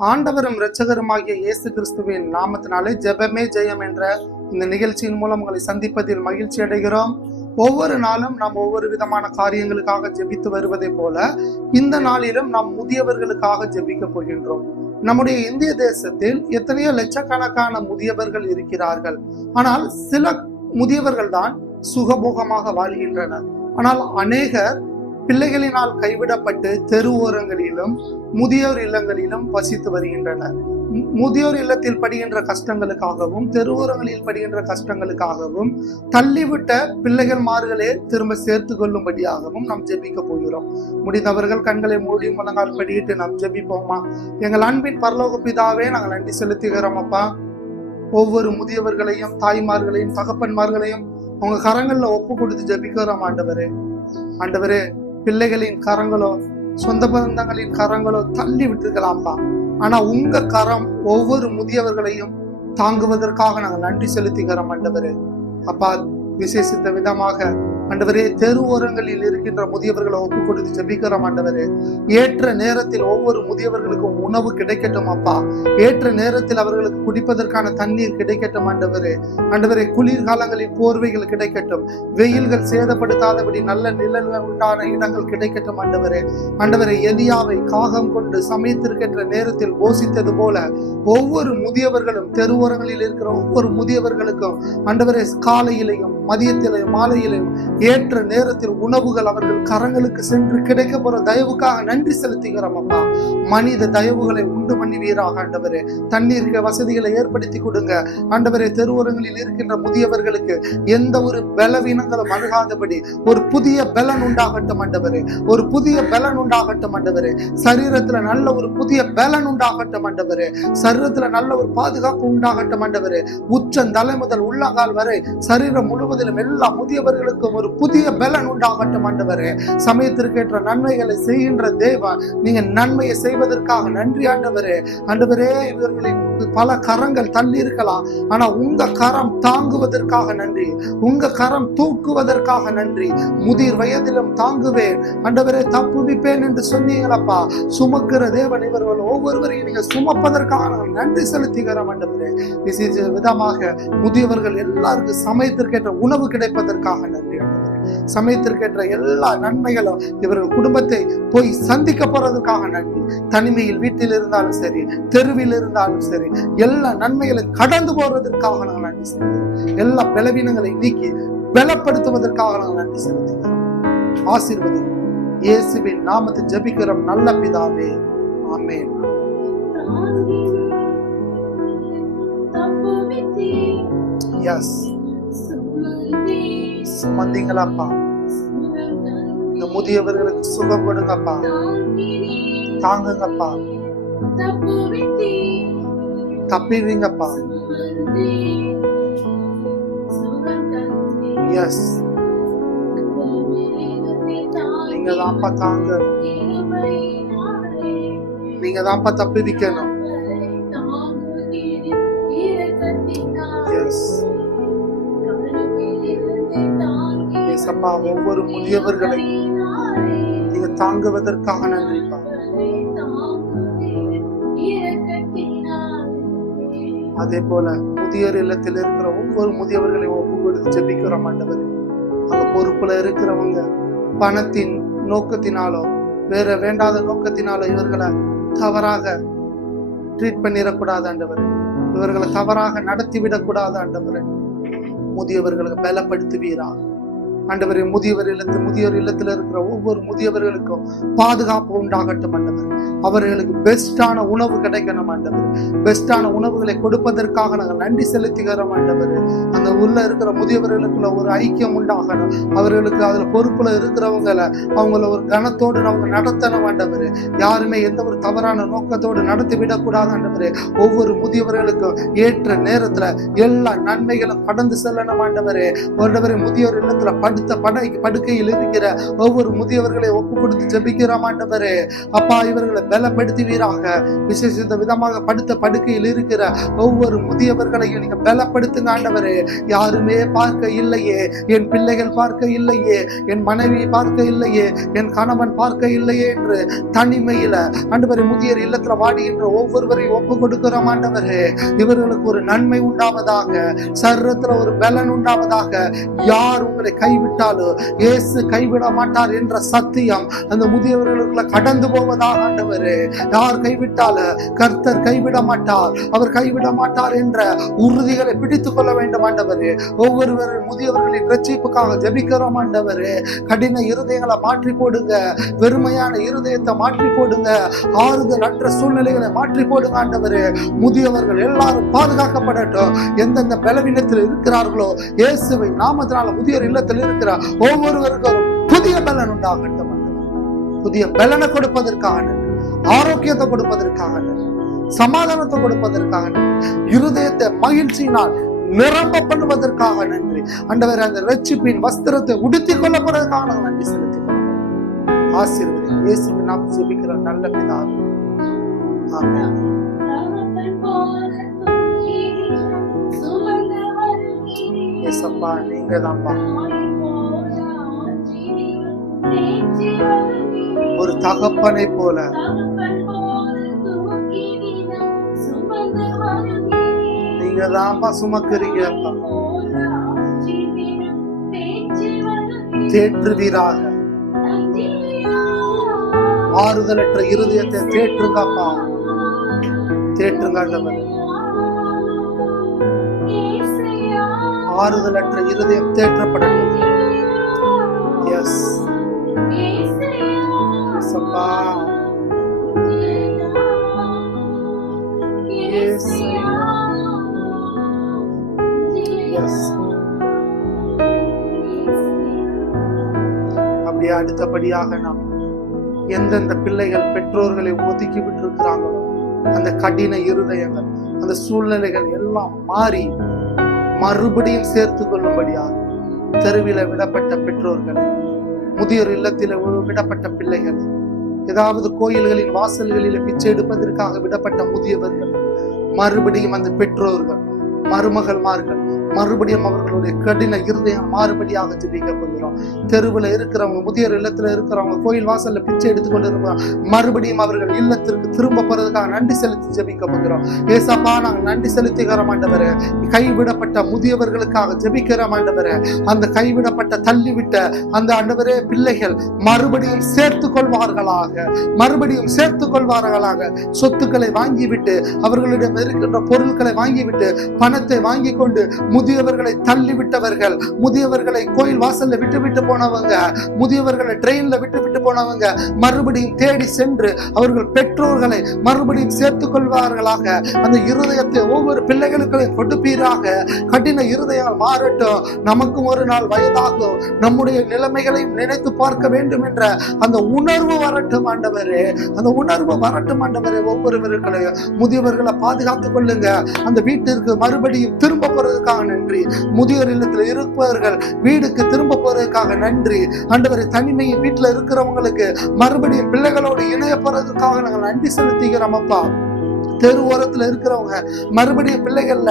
ஆண்டவரும் இரட்சகருமாகிய இயேசு கிறிஸ்துவின் நாமத்தினாலே ஜெபமே ஜெயம் என்ற இந்த நிகழ்ச்சியின் மூலம் உங்களை சந்திப்பதில் மகிழ்ச்சி அடைகிறோம். ஒவ்வொரு நாளும் நாம் ஒவ்வொரு விதமான காரியங்களுக்காக ஜெபித்து வருவதை போல இந்த நாளிலும் நாம் முதியவர்களுக்காக ஜெபிக்க போகின்றோம். நம்முடைய இந்திய தேசத்தில் எத்தனையோ லட்சக்கணக்கான முதியவர்கள் இருக்கிறார்கள். ஆனால் சில முதியவர்கள் தான் சுகபோகமாக வாழ்கின்றனர். ஆனால் அநேகர் பிள்ளைகளினால் கைவிடப்பட்டு தெரு ஓரங்களிலும் முதியோர் இல்லங்களிலும் வசித்து வருகின்றனர். முதியோர் இல்லத்தில் படுகின்ற கஷ்டங்களுக்காகவும் தெருவோரங்களில் படுகின்ற கஷ்டங்களுக்காகவும் தள்ளிவிட்ட பிள்ளைகள் மார்களே திரும்ப சேர்த்து கொள்ளும்படியாகவும் நாம் ஜெபிக்க போகிறோம். முடிந்தவர்கள் கண்களை மூடி முழங்கால் படியிட்டு நாம் ஜெபிப்போமா? எங்கள் அன்பின் பரலோக பிதாவே நாங்கள் நன்றி செலுத்துகிறோம் அப்பா. ஒவ்வொரு முதியவர்களையும் தாய்மார்களையும் தகப்பன்மார்களையும் உங்க கரங்கள்ல ஒப்பு கொடுத்து ஜெபிக்கிறோம் ஆண்டவரே. ஆண்டவரே பிள்ளைகளின் கரங்களோ சொந்த பந்தங்களின் கரங்களோ தள்ளி விட்டுருக்கலாம்ப்பா. ஆனா உங்க கரம் ஒவ்வொரு முதியவர்களையும் தாங்குவதற்காக நாங்கள் நன்றி செலுத்துகிறோம் ஆண்டவரே. அப்பா விசேஷித்த விதமாக ஆண்டவரே தெரு ஓரங்களில் இருக்கின்ற முதியவர்களை ஒப்பு கொடுத்து ஜெபிக்கிறோம் ஆண்டவரே. ஏற்ற நேரத்தில் ஒவ்வொரு முதியவர்களுக்கும் உணவு கிடைக்கட்டும் அப்பா. ஏற்ற நேரத்தில் அவர்களுக்கு குடிப்பதற்கான தண்ணீர் கிடைக்கட்டும் ஆண்டவரே. ஆண்டவரே குளிர்காலங்களில் போர்வைகள் கிடைக்கட்டும். வெயில்கள் சேதப்படுத்தாதபடி நல்ல நிழல்கள் உண்டான இடங்கள் கிடைக்கட்டும் ஆண்டவரே. ஆண்டவரே எலியாவை காகம் கொண்டு சமயத்திற்கென்ற நேரத்தில் போஷித்தது போல ஒவ்வொரு முதியவர்களும் தெருவோரங்களில் இருக்கிற ஒவ்வொரு முதியவர்களுக்கும் ஆண்டவரே காலையிலையும் மதியத்திலையும் மாலையிலையும் ஏற்ற நேரத்தில் உணவுகள் அவர்கள் கரங்களுக்கு சென்று கிடைக்க போற தயவுக்காக நன்றி செலுத்துகிறோம் அப்பா. மனித தயவுகளை உண்டு பண்ணுவீராக ஆண்டவரே. தண்ணீருக்கு வசதிகளை ஏற்படுத்தி கொடுங்க. ஆண்டவரே தெருவோரங்களில் இருக்கின்ற முதியவர்களுக்கு எந்த ஒரு பலவீனங்களும் அணுகாதபடி ஒரு புதிய பலன் உண்டாகட்டும் ஆண்டவரே. ஒரு புதிய பலன் உண்டாகட்டும் ஆண்டவரே. சரீரத்துல நல்ல ஒரு புதிய பலன் உண்டாகட்டும் ஆண்டவரே. சரீரத்துல நல்ல ஒரு பாதுகாப்பு உண்டாகட்டும் ஆண்டவரே. உச்சம் தலை முதல் உள்ளங்கால் வரை சரீரம் முழுவதும் முழுவதிலும் எல்லா முதியவர்களுக்கும் ஒரு புதிய பலன் உண்டாகட்டும் ஆண்டவரே. சமயத்திற்கு ஏற்ற நன்மைகளை செய்கின்ற தேவன் நீங்க நன்மையை செய்வதற்காக நன்றி ஆண்டவரே. ஆண்டவரே இவர்களின் பல கரங்கள் தள்ளி இருக்கலாம் ஆனா உங்க கரம் தாங்குவதற்காக நன்றி. உங்க கரம் தூக்குவதற்காக நன்றி. முதிர் வயதிலும் தாங்குவேன். ஆண்டவரே தப்புவிப்பேன் என்று சொன்னீங்களப்பா. சுமக்கிற தேவன் இவர்கள் ஒவ்வொருவரையும் நீங்க சுமப்பதற்காக நன்றி செலுத்துகிறோம் ஆண்டவரே. விதமாக முதியவர்கள் எல்லாருக்கும் சமயத்திற்கேற்ற உணவு கிடைப்பதற்காக நன்றி சமயத்திற்கேற்ற எல்லா நன்மைகளும் இவர்கள் குடும்பத்தை போய் சந்திக்க போறதுக்காக நன்றி. தனிமையில் வீட்டில் இருந்தாலும் சரி தெருவில் இருந்தாலும் சரி எல்லா நன்மைகளையும் கடந்து போறதற்காக நாங்கள் நன்றி செலுத்துகிறோம். எல்லா பலவீனங்களை நீக்கி பலப்படுத்துவதற்காக நாங்கள் நன்றி செலுத்துகிறோம். ஆசீர்வதி இயேசுவின் நாமத்தை ஜெபிக்கிறோம். நல்ல பிதாவே. ஆமென். எஸ் சுமந்தீங்களாப்பா. இந்த முதியவர்களுக்கு சுகம் கொடுங்கப்பா தாங்குங்கப்பா. தப்பிவீங்கப்பா. எஸ் நீங்க தான்ப்பா தாங்க. நீங்க தான்ப்பா தப்பி வைக்கணும் ஏசப்பா ஒவ்வொரு முதியவர்களை நீங்க தாங்குவதற்காக நன்றிப்பா அதே போல முதியோர் இல்லத்தில் இருக்கிற ஒவ்வொரு முதியவர்களையும் ஒப்பு கொடுத்து ஜெபிக்கிற மாட்டவர் அங்க பொறுப்புல இருக்கிறவங்க பணத்தின் நோக்கத்தினாலோ வேற வேண்டாத நோக்கத்தினாலோ இவர்களை தவறாக ட்ரீட் பண்ணிடக்கூடாது ஆண்டவர். இவர்களை தவறாக நடத்தி விடக்கூடாது ஆண்டவரே. முதியவர்களுக்கு பலப்படுத்துவீரா. ஆண்டவரே முதியவர் இல்லத்து முதியோர் இல்லத்தில் இருக்கிற ஒவ்வொரு முதியவர்களுக்கும் பாதுகாப்பு உண்டாகட்டும் ஆண்டவர். அவர்களுக்கு பெஸ்டான உணவு கிடைக்கணும் ஆண்டவர். பெஸ்டான உணவுகளை கொடுப்பதற்காக நாங்கள் நன்றி செலுத்துகிறோம் ஆண்டவர். அந்த உள்ள இருக்கிற முதியவர்களுக்குள்ள ஒரு ஐக்கியம் உண்டாகணும். அவர்களுக்கு அதுல பொறுப்புல இருக்கிறவங்களை அவங்கள ஒரு கனத்தோடு அவங்க நடத்தணும் ஆண்டவர். யாருமே எந்த ஒரு தவறான நோக்கத்தோடு நடத்தி விடக்கூடாது ஆண்டவர். ஒவ்வொரு முதியவர்களுக்கும் ஏற்ற நேரத்துல எல்லா நன்மைகளும் கடந்து செல்லணும் ஆண்டவரே. ஒருவரை முதியோர் இல்லத்துல படுத்த படை படுக்கையில் இருக்கிற ஒவ்வொரு முதியவர்களை ஒப்பு கொடுத்து ஜெபிக்கிறோம் ஆண்டவரே. அப்பா இவர்களை பலப்படுத்துவீராக. விசேஷித்த விதமாக படுத்த படுக்கையில் இருக்கிற ஒவ்வொரு முதியவர்களையும் நீங்க பலப்படுத்துங்க ஆண்டவரே. யாருமே பார்க்க இல்லையே. என் பிள்ளைகள் பார்க்க இல்லையே. என் மனைவி பார்க்க இல்லையே. என் கணவன் பார்க்க இல்லையே என்று தனிமையில ஆண்டவரே முதியர் இல்லத்துல வாடுகின்ற ஒவ்வொருவரையும் ஒப்பு கொடுக்கிறோம் ஆண்டவரே. இவர்களுக்கு ஒரு நன்மை உண்டாவதாக சர்வத்துல ஒரு பலன் உண்டாவதாக யார் உங்களை கை கைவிட்டாலும் இயேசு கைவிட மாட்டார் என்ற சத்தியம் அந்த முதியவர்களுக்குள்ள கடந்து போவதாக ஆண்டவரே. யார் கைவிட்டால? கர்த்தர் கைவிட மாட்டார். அவர் கைவிட மாட்டார் என்ற உறுதிகளை பிடித்துக் கொள்ள வேண்டும் ஆண்டவரே. ஒவ்வொருவரும் முதியவர்களின் ரட்சிப்புக்காக ஜபிக்கிறோம் ஆண்டவரே. கடின இருதயங்களை மாற்றி போடுங்க. வெறுமையான இருதயத்தை மாற்றி போடுங்க. ஆறுதல் அற்ற சூழ்நிலைகளை மாற்றி போடுங்க ஆண்டவரே. முதியவர்கள் எல்லாரும் பாதுகாக்கப்படட்டும். எந்தெந்த பலவீனத்தில் இருக்கிறார்களோ இயேசுவை நாமத்தினால முதியோர் இல்லத்தில் இருக்கிற ஒவ்வொருவருக்கும் புதிய பலன் உண்டாகட்டும். புதிய பலனை கொடுப்பதற்காக. ஆரோக்கியத்தை கொடுப்பதற்காக. சமாதானத்தை கொடுப்பதற்காக. இருதயத்தை மகிழ்ச்சியினால் நிரம்ப பண்ணுவதற்காக நன்றி. ஆண்டவர் அந்த ரட்சிப்பின் வஸ்திரத்தை உடுத்திக் கொள்ளப்படுவதற்காக நன்றி செலுத்துகிறோம். ஆசீர்வதி இயேசுவின் நாம் ஜெபிக்கிற நல்ல பிதாவே. ஆமென். ஏசப்பா நீங்க தான்ப்பா ஒரு தகப்பனை போல. நீங்க தான்ப்பா சுமக்குறீங்க தேற்றுவீராக. ஆறுதலற்ற இருதயத்தை தேற்றுங்கப்பா. தேற்றுங்க ஆறுதலற்ற இருதயம் தேற்றப்படட்டும். அடுத்தபடியாக நாம் எந்தெந்த பிள்ளைகள் பெற்றோர்களை ஒதுக்கி விட்டிருக்கிறாங்களோ அந்த கடின இருதயங்கள் அந்த சூழ்நிலைகள் எல்லாம் மாறி மறுபடியும் சேர்த்து கொள்ளும்படியாக தெருவில விடப்பட்ட பெற்றோர்களை முதியோர் இல்லத்தில விடப்பட்ட பிள்ளைகள் ஏதாவது கோயில்களின் வாசல்களில் பிச்சை எடுப்பதற்காக விடப்பட்ட முதியவர்கள் மறுபடியும் அந்த பெற்றோர்கள் மருமகள்மார்கள் மறுபடியும் அவர்களுடைய கடின இருதயம் மாறுபடியாக ஜெபிக்க தெருவில் இருக்கிறவங்க முதியோர் இல்லத்தில் இருக்கிறவங்க கோயில் வாசல்ல பிச்சை எடுத்துக்கொண்டு இருக்கிறோம் மறுபடியும் அவர்கள் இல்லத்திற்கு திரும்ப போறதுக்காக நன்றி செலுத்தி ஜெபிக்க போகிறோம் ஏசப்பா நாங்கள் நன்றி செலுத்துகிறோம் ஆண்டவரே. கைவிடப்பட்ட முதியவர்களுக்காக ஜெபிக்கிறோம் ஆண்டவரே. அந்த கைவிடப்பட்ட தள்ளிவிட்ட அந்த ஆண்டவரே பிள்ளைகள் மறுபடியும் சேர்த்து கொள்வார்களாக மறுபடியும் சேர்த்து கொள்வார்களாக சொத்துக்களை வாங்கிவிட்டு அவர்களிடம் இருக்கின்ற பொருட்களை வாங்கிவிட்டு பண பணத்தை வாங்கி கொண்டு முதியவர்களை தள்ளிவிட்டவர்கள் முதியவர்களை கோயில் வாசல்ல விட்டு விட்டு போனவங்க முதியவர்களை ட்ரெயின்ல விட்டு விட்டு போனவங்க மறுபடியும் தேடி சென்று அவர்கள் பெற்றோர்களை மறுபடியும் சேர்த்துக் கொள்வார்களாக. அந்த இருதயத்தை ஒவ்வொரு பிள்ளைகளுக்கும் கொடுப்பீராக. கடின இருதயங்கள் மாறட்டும். நமக்கும் ஒரு நாள் வயதாகும். நம்முடைய நிலைமைகளையும் நினைத்து பார்க்க வேண்டும் என்ற அந்த உணர்வு வரட்டும் ஆண்டவரே. அந்த உணர்வு வரட்டும் ஆண்டவரே ஒவ்வொருவர்களையும் முதியவர்களை பாதுகாத்துக் கொள்ளுங்க. அந்த வீட்டிற்கு மறுபடியும் திரும்ப போறதுக்காக நன்றி. முதியோர் இல்லத்தில் இருப்பவர்கள் வீடுக்கு திரும்ப போறதுக்காக நன்றி. ஆண்டவரை தனிமையை வீட்டுல இருக்கிறவங்களுக்கு மறுபடியும் பிள்ளைகளோடு இணைய போறதுக்காக நாங்கள் நன்றி செலுத்திக்கிறோம் அப்பா. தெரு ஓரத்துல இருக்கிறவங்க மறுபடியும் பிள்ளைகள்ல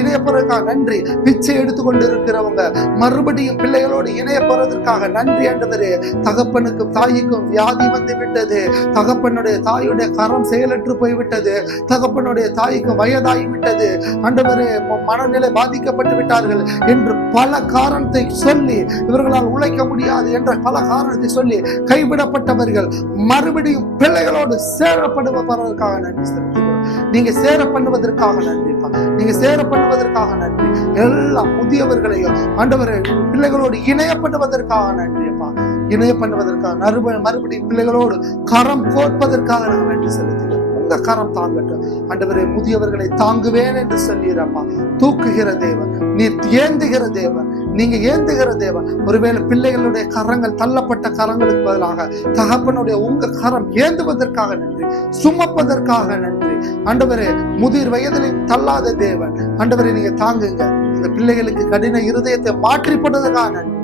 இணைய போறதுக்காக நன்றி. பிச்சை எடுத்துக்கொண்டு இருக்கிறவங்க மறுபடியும் பிள்ளைகளோடு இணைய போறதற்காக நன்றி ஆண்டவரே தகப்பனுக்கும் தாய்க்கும் வியாதி வந்து விட்டது தகப்பனுடைய தாயுடைய கரம் செயலற்று போய்விட்டது. தகப்பனுடைய தாய்க்கு வயதாகி விட்டது ஆண்டவரே மனநிலை பாதிக்கப்பட்டு விட்டார்கள் என்று பல காரணத்தை சொல்லி இவர்களால் உழைக்க முடியாது என்ற பல காரணத்தை சொல்லி கைவிடப்பட்டவர்கள் மறுபடியும் பிள்ளைகளோடு சேரப்படுவதற்காக நன்றி செலுத்துகிறோம் நீங்க சேர பண்ணுவதற்காக நன்றிப்பா நீங்க சேர பண்ணுவதற்காக நன்றி. எல்லா புதியவர்களையும் ஆண்டவரை பிள்ளைகளோடு இணைய பண்ணுவதற்காக நன்றிப்பா இணைய பண்ணுவதற்காக மறுப மறுபடியும் பிள்ளைகளோடு கரம் கோர்ப்பதற்காக நாங்கள் நன்றி செலுத்துகிறோம். உங்க கரம் தாங்கட்டும். ஆண்டவரே முதியவர்களை தாங்குவேன் என்று சொல்லியிருப்பா தூக்குகிற தேவன் நீர் ஏந்துகிற தேவன். நீங்க ஏந்துகிற தேவன் ஒருவேளை பிள்ளைகளுடைய கரங்கள் தள்ளப்பட்ட கரங்களுக்கு பதிலாக தகப்பனுடைய உங்க கரம் ஏந்துவதற்காக நன்றி சுமப்பதற்காக நன்றி. ஆண்டவரே முதிர் வயதிலையும் தள்ளாத தேவன் ஆண்டவரே நீங்க தாங்குங்க. இந்த பிள்ளைகளுக்கு கடின இருதயத்தை மாற்றி நன்றி.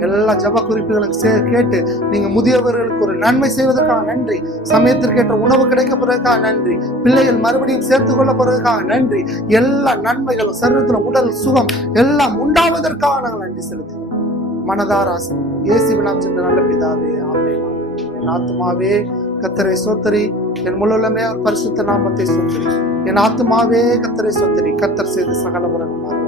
எல்லா ஜப குறிப்புகளுக்கு கேட்டு நீங்க முதியவர்களுக்கு ஒரு நன்மை செய்வதற்காக நன்றி. சமயத்திற்கேற்ற உணவு கிடைக்கப்படுறதுக்காக நன்றி. பிள்ளைகள் மறுபடியும் சேர்த்து கொள்ளப்படுறதுக்காக நன்றி. எல்லா நன்மைகளும் சரீரத்தில் உடல் சுகம் எல்லாம் உண்டாவதற்காக நாங்கள் நன்றி செலுத்துவோம் மனதார ஆசை ஏசி நாம் சென்ற நல்ல பிதாவே ஆமே என் ஆத்துமாவே கத்தரை சோத்தரி என் முழுலமே ஒரு பரிசுத்த நாமத்தை சோத்தரி என் ஆத்துமாவே கத்தரை சோத்தரி கத்தர் செய்து சகல வரணும்